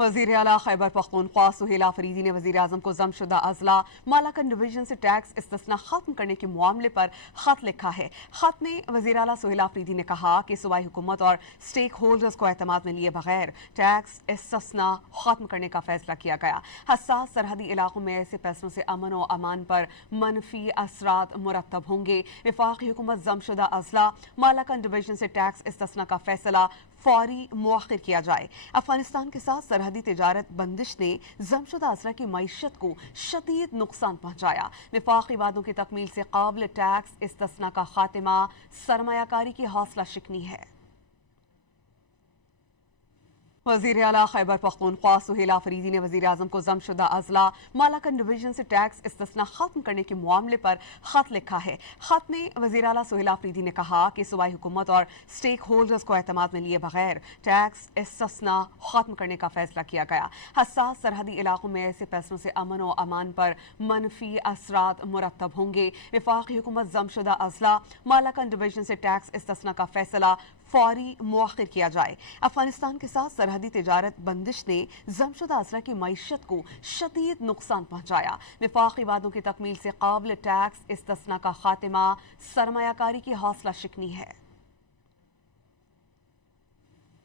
वज़ीर आला खैबर पख्तूनख्वा सुहेल आफरीदी ने वज़ीर आज़म को ज़मशुदा अज़ला मालाकन डिवीज़न से टैक्स इस्तिस्ना ख़त्म करने के मामले पर ख़त लिखा है। ख़त में वज़ीर आला सुहेल आफरीदी ने कहा कि सूबाई हुकूमत और स्टेक होल्डर्स को एतमाद में लिए बगैर टैक्स इस्तिस्ना ख़त्म करने का फैसला किया गया। हसास सरहदी इलाकों में ऐसे फैसलों से अमन व अमान पर मनफी असरात मुरतब होंगे। वफाकी हुकूमत ज़मशुदा अज़ला मालाकन डिवीज़न से टैक्स इस्तिस्ना का फैसला फौरी मुअख्खर किया जाए। अफगानिस्तान के साथ सरहदी तिजारत बंदिश ने ज़मशुदा अज़ला की मईशत को शदीद नुकसान पहुंचाया। वफाकी वादों की तकमील से काबिल टैक्स इस्तिस्ना का खात्मा सरमायाकारी की हौसला शिकनी है। वज़ीर आला खैबर पख्तूनख्वा सुहेल आफरीदी ने वज़ीर आज़म को ज़मशुदा अज़ला मालाकन डिवीज़न से टैक्स इस्तिस्ना ख़त्म करने के मामले पर ख़त लिखा है। ख़त में वज़ीर आला सुहेल आफरीदी ने कहा कि सूबाई हुकूमत और स्टेक होल्डर्स को एतमाद में लिए बगैर टैक्स इस्तिस्ना ख़त्म करने का फैसला किया गया। हसास सरहदी इलाकों में ऐसे फैसलों से अमन व अमान पर मनफी असरात मुरतब होंगे। वफाकी हुकूमत ज़मशुदा अज़ला मालाकन डिवीज़न से टैक्स इस्तिस्ना का फैसला फौरी मुअख्खर किया जाए। अफगानिस्तान के साथ सरहदी तिजारत बंदिश ने ज़मशुदा अज़ला की मईशत को शदीद नुकसान पहुंचाया। वफाकी वादों की तकमील से काबिल टैक्स इस्तिस्ना का खात्मा सरमायाकारी की हौसला शिकनी है।